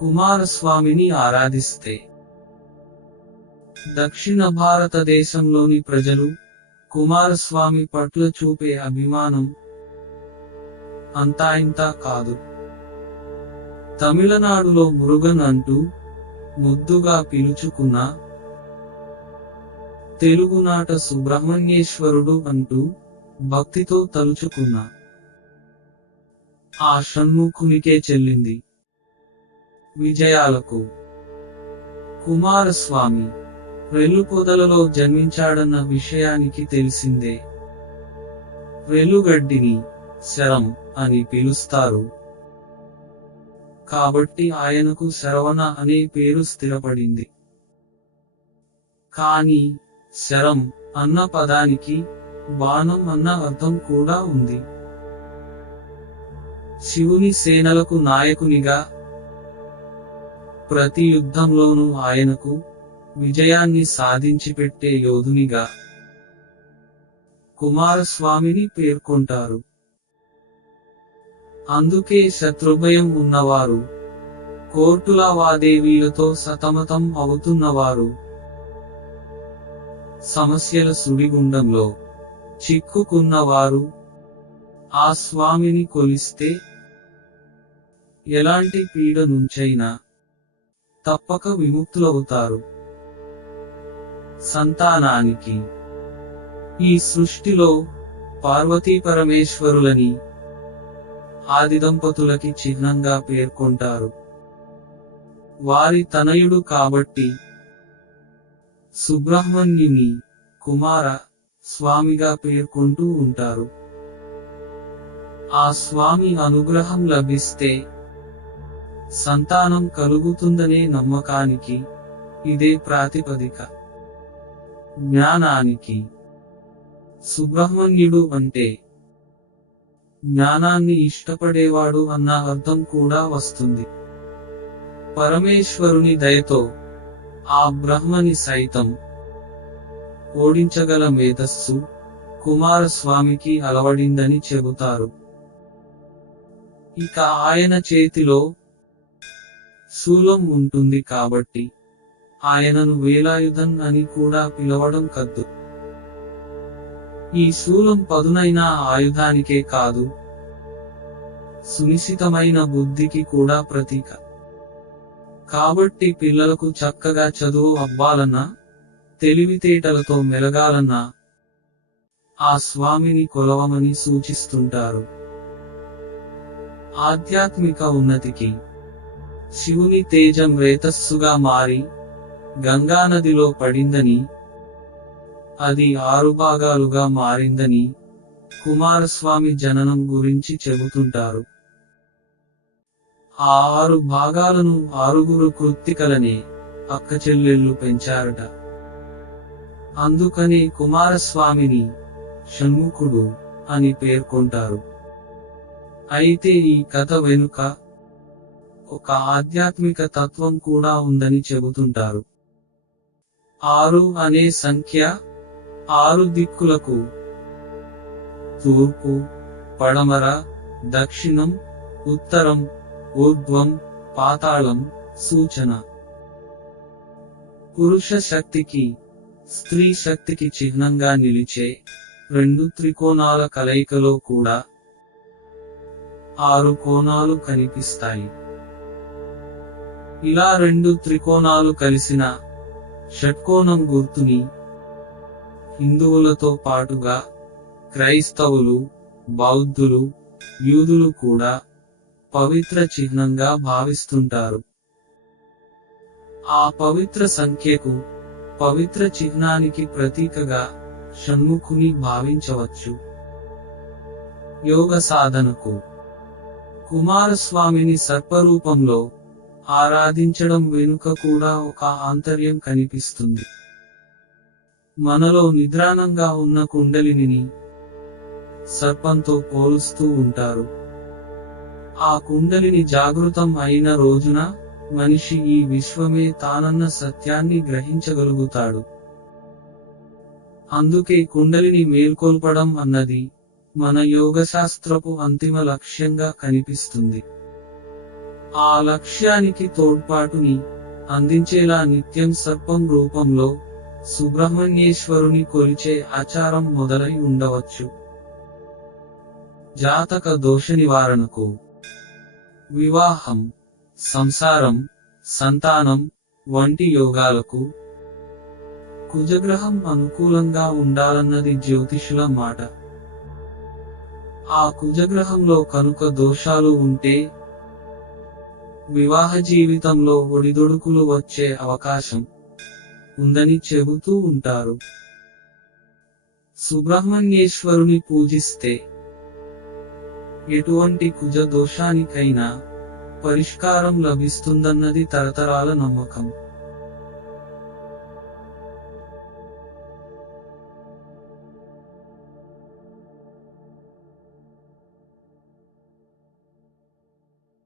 కుమారస్వామిని ఆరాధిస్తే. దక్షిణ భారతదేశంలోని ప్రజలు కుమారస్వామి పట్ల చూపే అభిమానం అంతా ఇంతా కాదు. తమిళనాడులో మురుగన్ అంటూ ముద్దుగా పిలుచుకున్న తెలుగునాట సుబ్రహ్మణ్యేశ్వరుడు అంటూ భక్తితో తలుచుకున్న ఆ షణ్ముఖునికే చెల్లింది. విజయాలకు. కుమారస్వామి వెలుపొదలలో జన్మించాడన్న విషయానికి తెలిసిందే. వెలుగడ్డిని శరం అని పిలుస్తారు. కాబట్టి ఆయనకు శరవణ అనే పేరు స్థిరపడింది. కాని శరం అన్న పదానికి బాణం అన్న అర్థం కూడా ఉంది. శివుని సేనలకు నాయకునిగా ప్రతి యుద్ధంలోనూ ఆయనకు విజయాన్ని సాధించి పెట్టే యోధునిగా కుమారస్వామిని పేర్కొంటారు. అందుకే శత్రుభయం ఉన్నవారు కోర్టుల వాదేవీలతో సతమతం అవుతున్నవారు. సమస్యల సుడిగుండంలో చిక్కుకున్నవారు ఆ స్వామిని కొలిస్తే ఎలాంటి పీడ నుంచైనా తప్పక విముక్తులవుతారు. సంతానానికి. ఈ సృష్టిలో పార్వతీ పరమేశ్వరులని ఆది దంపతులకి చిహ్నంగా పేర్కొంటారు. వారి తనయుడు కాబట్టి సుబ్రహ్మణ్యుని కుమార స్వామిగా పేర్కొంటూ ఉంటారు. ఆ స్వామి అనుగ్రహం లభిస్తే సంతానం కలుగుతుందనే నమ్మకానికి ఇదే ప్రాతిపదిక. జ్ఞానానికి. సుబ్రహ్మణ్యుడు అంటే జ్ఞానాన్ని ఇష్టపడేవాడు అన్న అర్థం కూడా వస్తుంది. పరమేశ్వరుని దయతో ఆ బ్రహ్మని సైతం ఓడించగల మేధస్సు కుమారస్వామికి అలవడిందని చెబుతారు. ఇక ఆయన చేతిలో శూలం ఉంటుంది కాబట్టి ఆయనను వేలాయుధన్ అని కూడా పిలవడం కద్దు. ఈ శూలం పదునైన ఆయుధానికే కాదు సునిశితమైన బుద్ధికి కూడా ప్రతీక. కాబట్టి పిల్లలకు చక్కగా చదువు అవ్వాలన్నా తెలివితేటలతో మెలగాలన్నా ఆ స్వామిని కొలవమని సూచిస్తుంటారు. ఆధ్యాత్మిక ఉన్నతికి శివుని తేజం రేతస్సుగా మారి గంగానదిలో పడిందని అది ఆరు భాగాలుగా మారిందని కుమారస్వామి జననం గురించి చెబుతుంటారు. ఆ ఆరు భాగాలను ఆరుగురు కృత్తికలనే అక్కచెల్లెళ్ళు పెంచారట. అందుకనే కుమారస్వామిని షణ్ముఖుడు అని పేర్కొంటారు. అయితే ఈ కథ వెనుక ఒక ఆధ్యాత్మిక తత్వం కూడా ఉందని చెబుతుంటారు. ఆరు అనే సంఖ్య ఆరు దిక్కులకు తూర్పు పడమర దక్షిణం ఉత్తరం ఊర్ధ్వం పాతాళం సూచన. పురుష శక్తికి స్త్రీ శక్తికి చిహ్నంగా నిలిచే రెండు త్రికోణాల కలయికలో కూడా ఆరు కోణాలు కనిపిస్తాయి. ఇలా రెండు త్రికోణాలు కలిసిన షట్కోణం గుర్తుని హిందువులతో పాటుగా క్రైస్తవులు బౌద్ధులు యూదులు కూడా పవిత్ర చిహ్నంగా భావిస్తుంటారు. ఆ పవిత్ర సంఖ్యకు పవిత్ర చిహ్నానికి ప్రతీకగా షణ్ముఖుని భావించవచ్చు. యోగ సాధనకు కుమారస్వామిని సర్పరూపంలో ఆరాధించడం వెనుక కూడా ఒక ఆంతర్యం కనిపిస్తుంది. మనలో నిద్రాణంగా ఉన్న కుండలిని సర్పంతో పోలుస్తూ ఉంటారు. ఆ కుండలిని జాగృతం అయిన రోజున మనిషి ఈ విశ్వమే తానన్న సత్యాన్ని గ్రహించగలుగుతాడు. అందుకే కుండలిని మేల్కొల్పడం అన్నది మన యోగశాస్త్రపు అంతిమ లక్ష్యంగా కనిపిస్తుంది. ఆ లక్ష్యానికి తోడ్పాటుని అందించేలా నిత్యం సర్పం రూపంలో సుబ్రహ్మణ్యేశ్వరుని కొలిచే ఆచారం మొదలై ఉండవచ్చు. జాతక దోష నివారణకు వివాహం సంసారం సంతానం వంటి యోగాలకు కుజగ్రహం అనుకూలంగా ఉండాలన్నది జ్యోతిషుల మాట. ఆ కుజగ్రహంలో కనుక దోషాలు ఉంటే వివాహ జీవితంలో ఒడిదొడుకులు వచ్చే అవకాశం ఉందని చెబుతూ ఉంటారు. సుబ్రహ్మణ్యేశ్వరుని పూజిస్తే ఎటువంటి కుజ దోషానికైనా పరిష్కారం లభిస్తుందన్నది తరతరాల నమ్మకం.